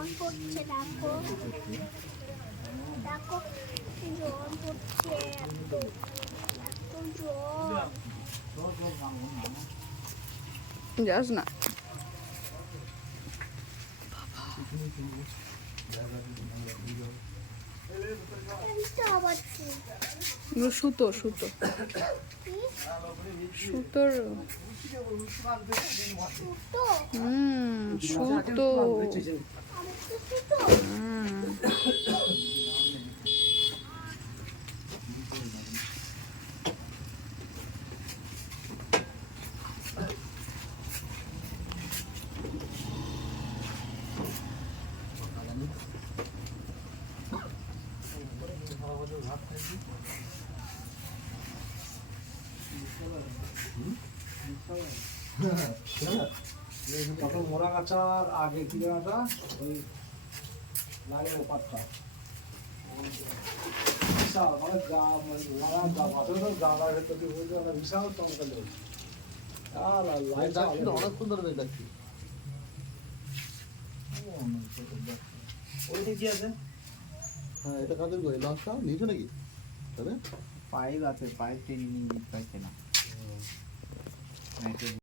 জল পড়ছে, দেখো দেখো জল পড়ছে, এত এত জল। যাস না। সুতো সুতো সুতোর সুতো। মোড়া গাছার আগে কি গাছটা ওই লাগে ওপারটা বিশাল মানে গাড়ার ভেতরে বিশাল চমকাল আর অনেক সুন্দর দেখছি। ওইটা কি আছে? হ্যাঁ এটা কাদের গো লঞ্চটা নিয়েছো নাকি? তবে পাইপ আছে, পাইপ টেনে নিয়ে পাইছে না।